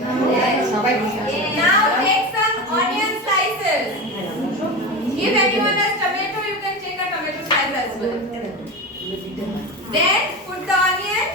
Now take some onion slices. If anyone has tomato, you can take a tomato slice as well. Then put the